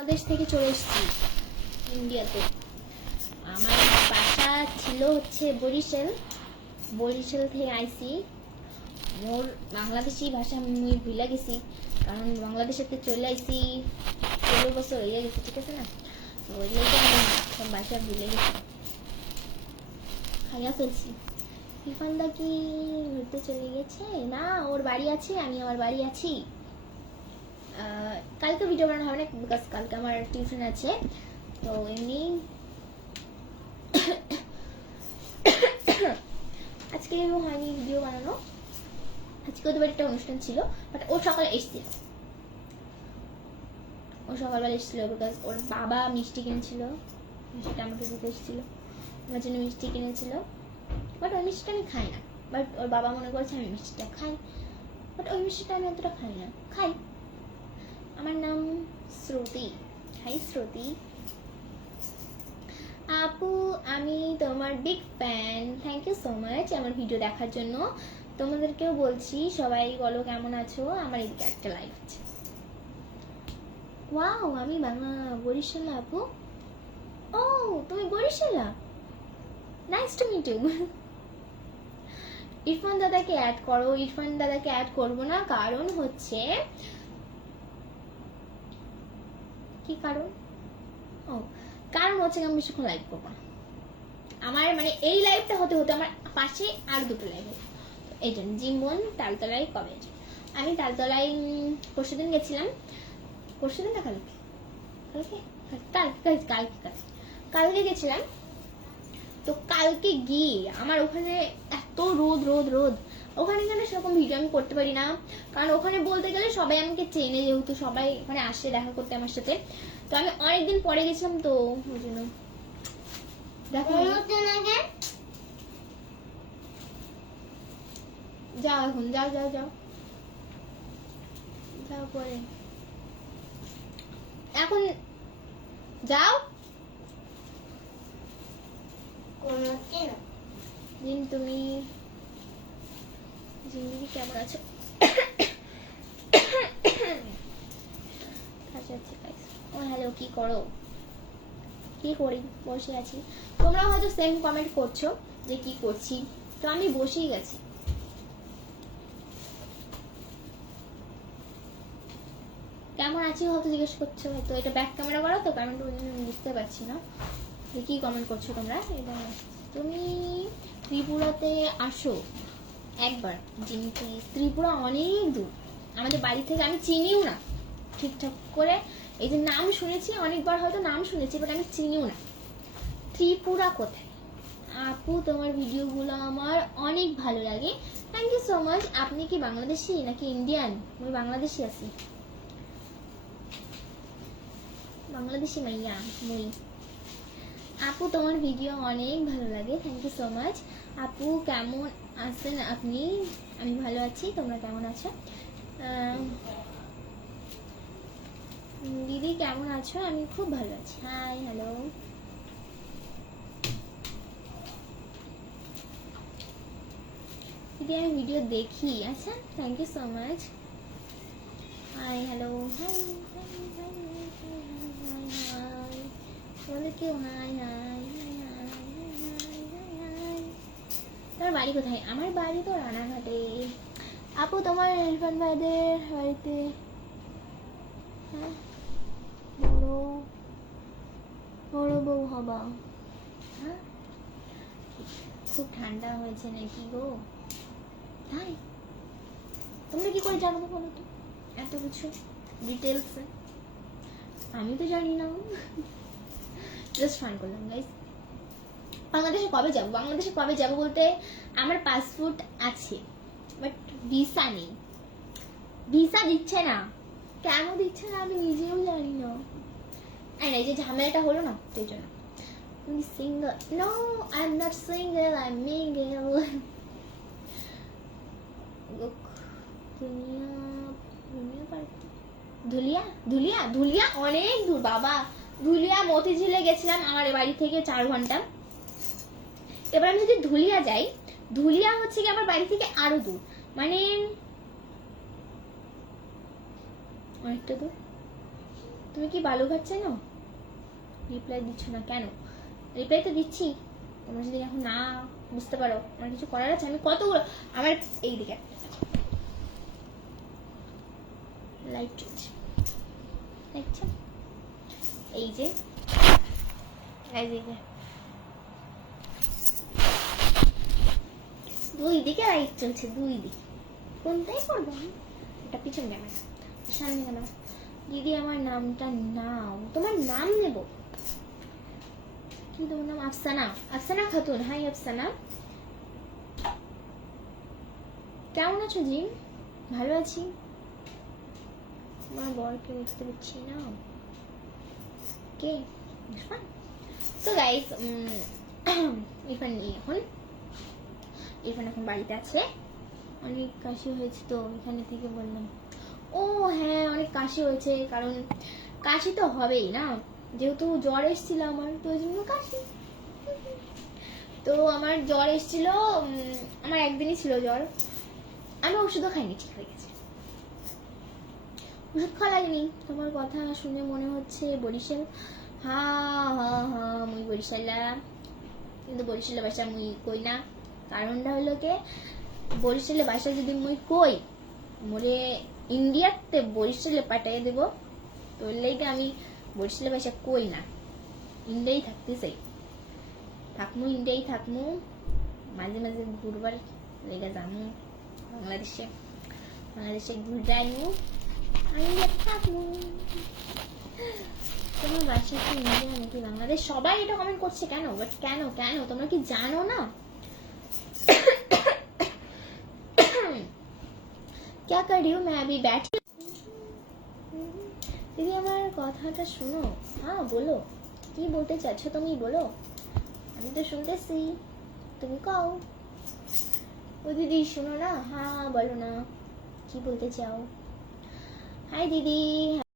বাংলাদেশ থেকে চলে এসেছি ইন্ডিয়াতে। আমার বাসা ছিল হচ্ছে বরিশাল থেকে আইসি। মোর বাংলাদেশি ভাষা মুই ভুলে গেছি, কারণ বাংলাদেশেতে চলে আইসি 16 বছর হয়ে গেছে, ঠিক আছে না? তো ওই জন্য আমি সব ভাষা ভুলে গেছি, খাইয়া ফেলছি। ইরফানদা কি ঘুরতে চলে গেছে? না, ওর বাড়ি আছে, আমি আমার বাড়ি আছি। কালকে ভিডিও বানানো হবে না, বিকজ কালকে আমার টিউশন আছে। তো এমনি আজকে হয়নি ভিডিও বানানো। আজকে ওদের বাড়ি একটা অনুষ্ঠান ছিল, বাট ও সকালে এসেছিল। ও সকালবেলা এসেছিল বিকজ ওর বাবা মিষ্টি কিনেছিল, মিষ্টিটা আমাকে দিতে এসেছিল, আমার জন্য মিষ্টি কিনেছিল। বাট ওই মিষ্টিটা আমি খাই না, বাট ওর বাবা মনে করছে আমি মিষ্টিটা খাই, বাট ওই মিষ্টিটা আমি অতটা খাই না। খাই। আমার নাম শ্রুতি। হাই শ্রুতি আপু, আমি তোমার big fan. Thank you so much আমার ভিডিও দেখার জন্য। তোমাদেরকেও বলছি, সবাই বলো কেমন আছো। আমার এদিকে একটা লাইভ আছে। ওয়াও, আমি বরিশাল আপু। ও, তুমি বরিশালা? Nice to meet you. Irfan দাদাকে অ্যাড করো। ইরফান দাদাকে অ্যাড করবো না, কারণ হচ্ছে কি কারণ? ও, কারণ হচ্ছে আমি বেশিক্ষণ লাইভ করবো না। আমার মানে এই লাইভটা হতে হতে আমার পাশে আর দুটো লাইভ হবে। এই জন্য জিমবন তালতলায় কবে আছে? আমি তালতলায় পরশুদিন গেছিলাম। পরশুদিন না কালকে কালকে গেছিলাম। তো কালকে গিয়ে আমার ওখানে এত রোদ ওখানে কেন সেরকম ভিডিও আমি করতে পারি না, কারণ ওখানে বলতে গেলে সবাই আমাকে চেনে, যেহেতু সবাই ওখানে আসে দেখা করতে আমার সাথে। তো আমি অনেকদিন পরে গেছিলাম, তো ওই জন্য দেখো। যাও এখন, যাও যাও যাও যাও পরে, এখন যাও। জিন, তুমি জিন্দিগি কেমন আছো? ও হ্যালো, কি করো? কি করি? বসে আছি। তোমরা হয়তো সেম কমেন্ট করছো যে কি করছি, তো আমি বসেই গেছি। কেমন আছি হয়তো জিজ্ঞেস করছো, হয়তো এটা ব্যাক ক্যামেরা করা তো, কারণ বুঝতে পারছি না যে কি কমেন্ট করছো তোমরা। এটা তুমি ত্রিপুরাতে আসো একবার। ত্রিপুরা অনেক দূর আমাদের বাড়ি থেকে, আমি চিনিও না ঠিকঠাক করে। এই যে নাম শুনেছি অনেকবার, হয়তো নাম শুনেছি, বাট আমি চিনিও না ত্রিপুরা কোথায়। আপু, তোমার ভিডিওগুলো আমার অনেক ভালো লাগে। Thank you so much. আপনি কি বাংলাদেশি নাকি ইন্ডিয়ান? আমি বাংলাদেশি আছি, বাংলাদেশি মাইয়া মই। আপু, তোমার ভিডিও অনেক ভালো লাগে। Thank you so much. আপু, কেমন আছেন আপনি? আমি ভালো আছি, তোমরা কেমন আছো? দিদি কেমন আছো? আমি খুব ভালো আছি। Hi, hello. দিদি, আমি ভিডিও দেখি। আচ্ছা, thank you so much. Hi, hello. Hi বলে কেউ হাই হাই। তোমার বাড়ি কোথায়? আমার বাড়ি তো রানাঘাটে। আপু, তোমার ইরফান ভাইদের বাড়িতে বড় বউ হবা? হ্যাঁ, খুব ঠান্ডা হয়েছে নাকি গো? তাই তোমরা কি করে জানো বলো তো এত কিছু ডিটেলস? আমি তো জানি না। জাস্ট ফান করলাম গাইস। বাংলাদেশে কবে যাব? বাংলাদেশে কবে যাব বলতে, আমার পাসপোর্ট আছে, বাট ভিসা নেই। ভিসা দিচ্ছে না, কেন দিচ্ছে না আমি নিজেও জানি না। এই যে ঝামেলাটা হলো না, সেই জন্য। আমি single? No, I am not single, I am mingle. ধুলিয়া অনেক দূর বাবা। ধুলিয়া মতিঝিলে গেছিলাম আমার বাড়ি থেকে 4 ঘন্টা। এবার আমি যদি ধুলিয়া যাই, ধুলিয়া হচ্ছে কি আমার বাড়ি থেকে আরো দূর, মানে অনেকটা দূর। তো তুমি কি বালুঘাট চেনো? রিপ্লাই দিচ্ছ না কেন? রিপ্লাই তো দিচ্ছি, তোমরা যদি এখন না বুঝতে পারো আমার কিছু করার আছে। আমি কতগুলো আমার এই দিকে লাইট চলছে দেখছো, এই যে দুই দিকে লাইট চলছে, দুই দিকে। কোনটাই করবো এটা পিছন ক্যামেরা, সামনে ক্যামেরা। দিদি আমার নামটা নাও, তোমার নাম নেব? কি তোমার নাম? আফসানা, আফসানা খাতুন। হাই আফসানা, কেমন আছো জি? ভালো আছি। আমার বরকে দেখতে পাচ্ছি না, কে? ইরফান। সো গাইস, ইরফান এখন বাড়িতে আছে। অনেক কাশি হয়েছে তো এখানে থেকে বললাম। ও হ্যাঁ, অনেক কাশি হয়েছে, কারণ কাশি তো হবেই না, যেহেতু জ্বর এসেছিল আমার, তো ওই জন্য কাশি। তো আমার জ্বর এসেছিল, আমার একদিনই ছিল জ্বর, আমি ওষুধও খাইনি, ঠিক হয়ে গেছে। ওষুধ খাওয়া লাগেনি। তোমার কথা শুনে মনে হচ্ছে বরিশাল। হ্যাঁ হ্যাঁ হ্যাঁ, মুই বরিশালা, কিন্তু বরিশালের বাসা মুই কই না। কারণটা হলো কে, বরিশালের বাসা যদি মুই কই, মোরে ইন্ডিয়াতে বরিশালে পাঠিয়ে দেব, তো লেগে আমি বরিশালের বাসা কই না, ইন্ডিয়াই থাকতে চাই। থাকমু ইন্ডিয়াই থাকমু, মাঝে মাঝে ঘুরবার লেগে যামু বাংলাদেশে, ঘুরতে আইমু, আমি থাকমু। তোমার বাসা কি ইন্ডিয়া নাকি বাংলাদেশ? সবাই এটা কমেন্ট করছে কেন? বাট কেন কেন তোমরা কি জানো না? क्या कर रही हूँ मैं? अभी बैठी। দিদি আমার কথাটা শুনো। হ্যাঁ বলো, কি বলতে চাচ্ছ তুমি বলো, আমি তো শুনতেছি, তুমি কও। ও দিদি শুনো না, হ্যাঁ বলো না, কি বলতে চাও? হাই দিদি।